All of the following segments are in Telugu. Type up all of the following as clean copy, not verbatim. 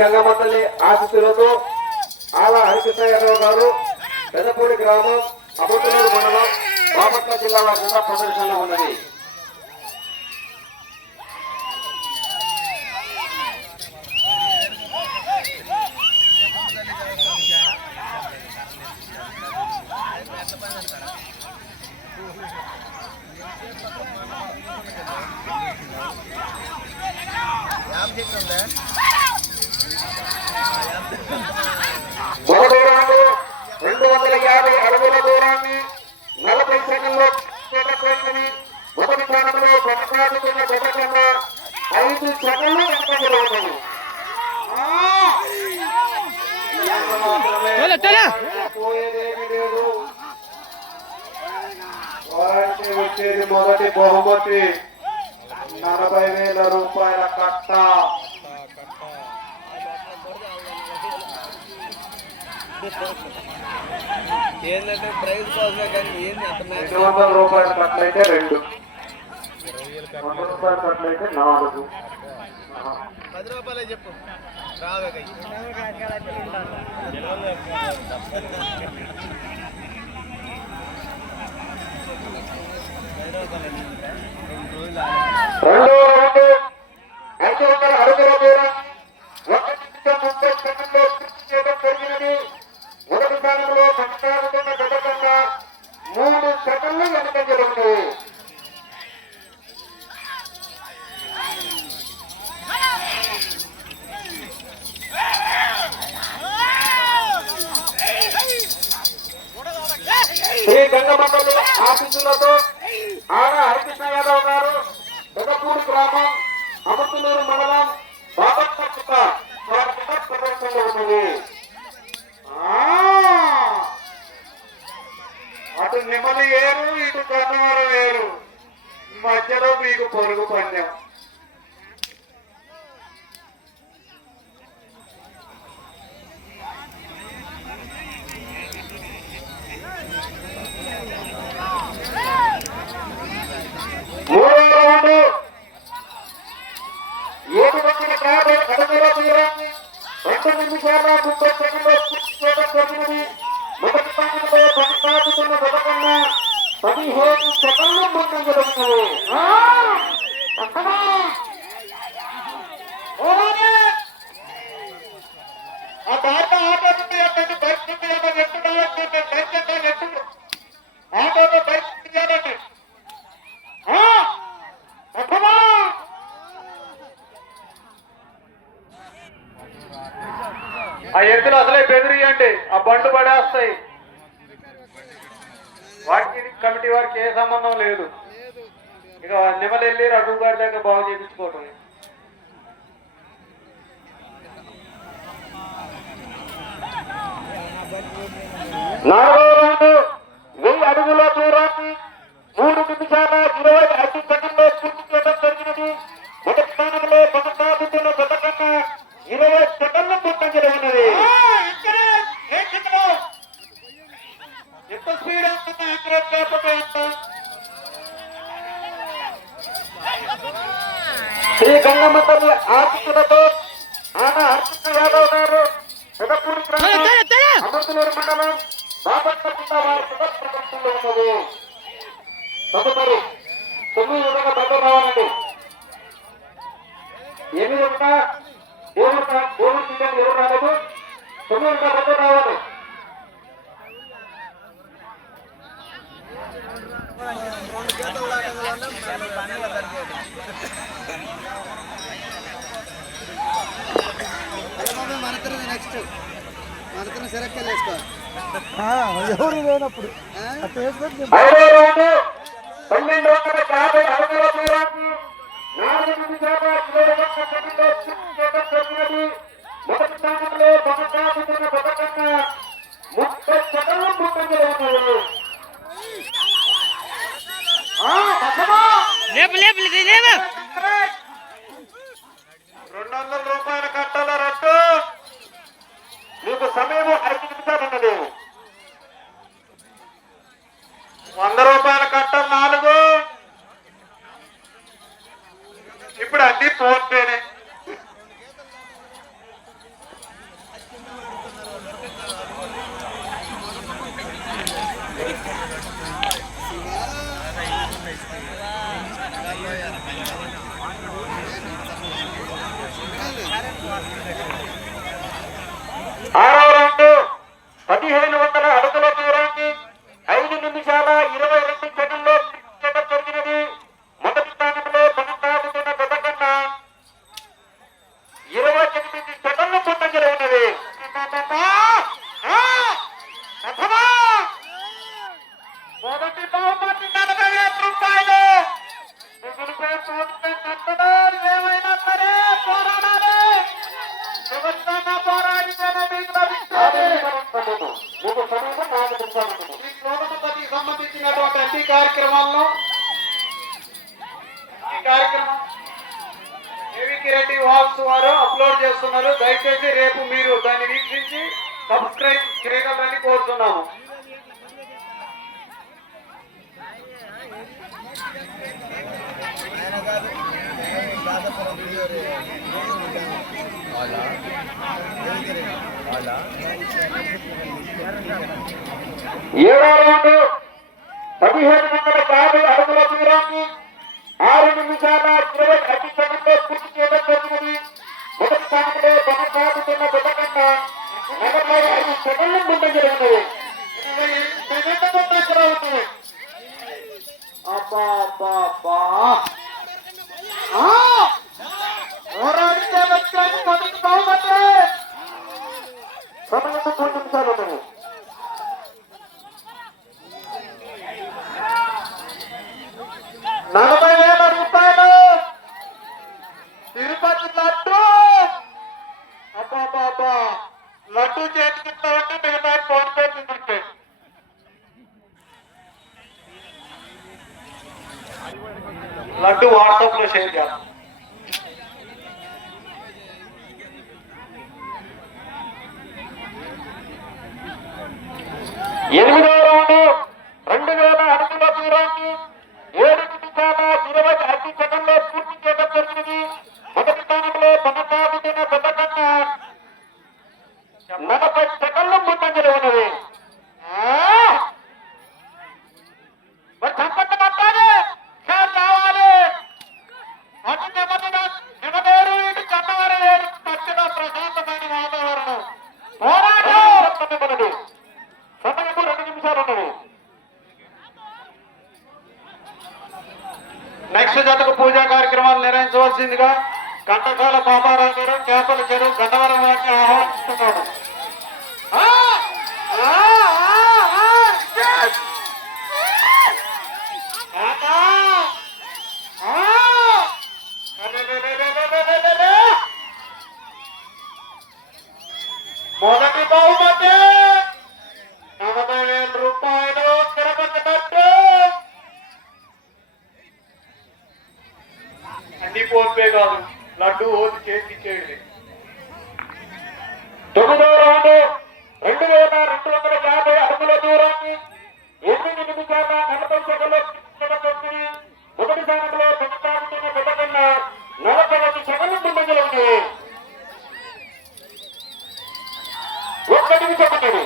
గంగమ్మ తల్లి ఆశీస్సులతో ఆల హరికృష్ణ యాదవ్ గారు పెదపూడి గ్రామం అబుతూరు మండలం బాపట్ల జిల్లా వారి ప్రదర్శనలో ఉన్నది. మొదటి రౌండ్ 250 అడుగుల దూరాన్ని 40 సెకండ్లో చేపట్టింది. మొదటి స్థానంలో కొనసాగుతున్న జత కన్నా 5 సెకండ్లు వెనుకంజలో ఉన్నది. పోయేదేమీ లేదు. వారికి వచ్చేది మొదటి బహుమతి 40,000 రూపాయల కట్ట. ఏంటంటే ప్రైజ్ కోసమే కానీ ఏంది 200 రూపాయల కట్లయితే 2, 100 రూపాయల కట్లయితే 4. 10 రూపాయలే చెప్పు రావే రెండో రౌండ్ 500 అడుగుల దూరం 1 నిమిషం 30 సెకండ్లో పూర్తి చేయడం జరిగినది. మొదటి స్థానంలో కొనసాగుతున్న జత కన్నా 3 సెకండ్లు వెనుకంజలో ఉంది. శ్రీ గంగమ్మ ఆశీస్సులతో ఆడ హరికృష్ణ యాదవ్ గారు పెదపూడి గ్రామం అమృతలూరు మండలం బాపట్ల జిల్లా వారి ప్రదర్శనలో ఉన్నది. అటు నిమ్మలి ఏరు, ఇటు కన్నవరం ఏరు, మధ్యలో మీకు పొరుగు పందెం. మూడో రౌండ్ 750 అడుగుల దూరాన్ని 2 నిమిషాల 30 సెకండ్లో పూర్తి చేయడం జరిగినది. మొదటి స్థానంలో కొనసాగుతున్న జత కన్నా 15 సెకండ్లు ముందంజలో ఉన్నది. ఆ బాట ఆటోని పరిస్థితి ఆటోలో పరిస్థితి చేయాలండి. ఆ ఎత్తులు అసలే బెదిరియండి, ఆ బండ్లు పడేస్తాయి. వాటికి కమిటీ వారికి ఏ సంబంధం లేదు. ఇక నిమ్మలెళ్ళి రఘు గారి దగ్గర బాగు చేయించుకోవటం. నాలుగో రౌండ్ 1000 అడుగుల దూరాన్ని 3 నిమిషాల 25 సెకండ్లో పూర్తి చేయడం జరిగినది. మొదటి స్థానంలో కొనసాగుతున్న జత కన్నా 20 సెకండ్లు ముందంజలో ఉన్నది. ఎంత స్పీడ్ అవుతుంది యాక్యురేట్ కాకపోతే శ్రీ గంగమ్మ తల్లి ఆశీస్సులతో ఆన హరికృష్ణ యాదవ్ గారు పెదపూడి గ్రామం అమృతలూరు మండలం బాపట్ల జిల్లా వారి ప్రదర్శనలో ఉన్నది. తదుపరి 9 విధంగా దగ్గర రావాలండి. 8 విధంగా దేవుడు తీయని ఎవరు రాలేదు. 9 విధంగా దగ్గర రావాలి. నెక్స్ట్ మనతో సెలెక్ట్ చేసుకోవాలి. ఎవరు లేనప్పుడు 5వ రౌండ్ 1250 అడుగుల దూరాన్ని 4 నిమిషాల 21 సెకండ్లో పూర్తి చేయడం జరిగినది. మొదటి స్థానంలో కొనసాగుతున్న జత కన్నా 30 సెకండ్లు ముందంజలో ఉన్నది. 200 రూపాయల కట్టాల రట్టు. మీకు సమయం 5 నిమిషాలు ఉన్నది. 100 రూపాయల కట్టలు 4. ఇప్పుడు అన్ని ఫోన్ పేనే. ఆరో రౌండ్ 1500 అడుగుల దూరాన్ని 5 నిమిషాల 22 సెకండ్లో పూర్తి చేయడం జరిగినది. మొదటి స్థానంలో కొనసాగుతున్న గతకన్నా 28 సెకండ్లు ముందంజలో ఉన్నది. మొదటి బహుమతి 40,000 రూపాయలు. మిగిలిపై కట్టడాలు ఏమైనా సరే పోరాడాలి. ఎవరితోనా పోరాడితేనే మీకు లభిస్తుంది. ఈ గృహపతికి సంబంధించినటువంటి కార్యక్రమం ఏవికి రెడ్డి వాల్స్ వారు అప్లోడ్ చేస్తున్నారు. దయచేసి రేపు మీరు దాన్ని వీక్షించి సబ్స్క్రైబ్ చేయగలరని కోరుతున్నాము. ఏడో రౌండ్ 1550 అడుగుల దూరాన్ని 6 నిమిషాల 25 సెకండ్లో పూర్తి చేయడం జరిగింది. మొదటి స్థానంలో కొనసాగుతున్న గతకన్నా 45 సెకండ్లు ముందంజలో ఉన్నది. 20 సెకండ్ల ముందంజలో ఉన్నది. పోరాడితే వచ్చాక మొదటి బహుమతి. సమయం 3 నిమిషాలు ఉన్నది. రూపాయలు తిరుపతి లడ్డు. అబ్బా లడ్డు చేతికిస్తామంటే మిగతా ఫోన్ పే తింటే లడ్డు వాట్సాప్ లో షేర్ చేయాలి. 8వ రౌండ్ 2000 అడుగుల దూరాన్ని 7 నిమిషాల 25 సెకండ్లో పూర్తి చేయడం జరిగింది. మొదటి స్థానంలో కొనసాగుతున్న గతకన్నా 40 సెకండ్లు ముందంజలో ఉన్నది. మరి చంపట్టు పట్టాలి, రావాలి. అటు నెమదేరు ఇటు కన్నవారు లేరు. మధ్యలో ప్రశాంతమైన వాతావరణం. పోరాటం. సమయం 2 నిమిషాలు ఉన్నది. నెక్స్ట్ జతకు పూజా కార్యక్రమాలు నిర్వహించవలసిందిగా కంటకాల పాపారావు గారు చేపల చెరువు గన్నవరం వారిని ఆహ్వానిస్తున్నాడు. మొదటి బహుమతి 40,000 రూపాయలు. తిరగబడ్డట్టు అన్ని ఫోన్ పే కాదు, లడ్డు ఓటు చేసి ఇచ్చేది. 9వ రౌండ్ 2250 అడుగుల దూరాన్ని 8 నిమిషాల 40 సెకండ్లో పూర్తి. మొదటి స్థానంలో కొనసాగుతున్న గతకన్నా 45 సెకండ్లు ముందంజలో ఉంది. 1 నిమిషం ఉన్నది.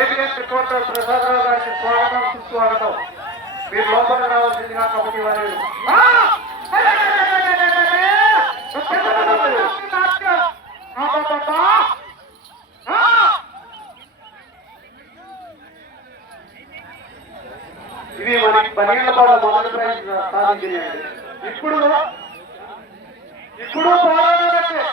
ఏబిఎస్ రిపోర్టర్ ప్రసాదరావు గారికి స్వాగతం, సుస్వాగతం. మీరు లోపల రావాల్సిందిగా కమిటీ వారు. ఇది మనకి 12 పాట మొదటి ప్రైజ్ సాధించింది. ఇప్పుడు పోరాడాలంటే